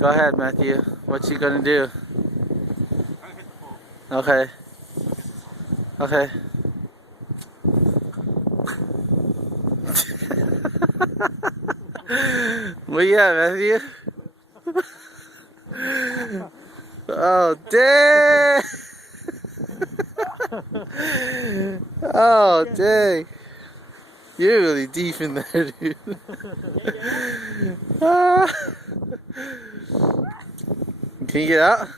Go ahead, Matthew. What you gonna do? Okay. Okay. Where you at, Matthew? Oh, dang! Oh, dang! You're really deep in there, dude. Ah. Can you get out?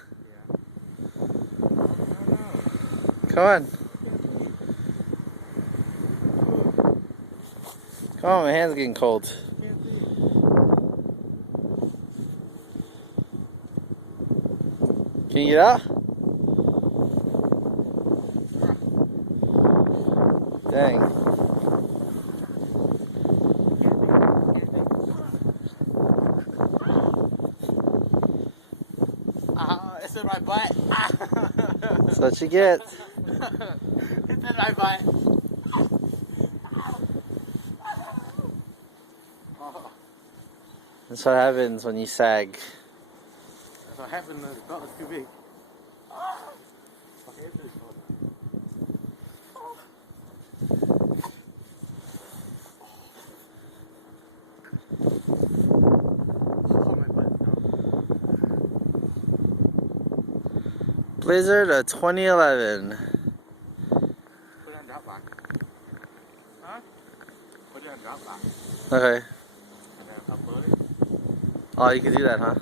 Come on. Come on, my hand's getting cold. Can you get out? Dang. It's in my butt. That's what you get. It's in my butt. That's what happens when you sag. That's what happened. The butt was too big. Okay, it's short. Blizzard of 2011. Put it on drop box. Huh? Put it on drop box. Okay. And then upload it. Oh, you can do that, huh?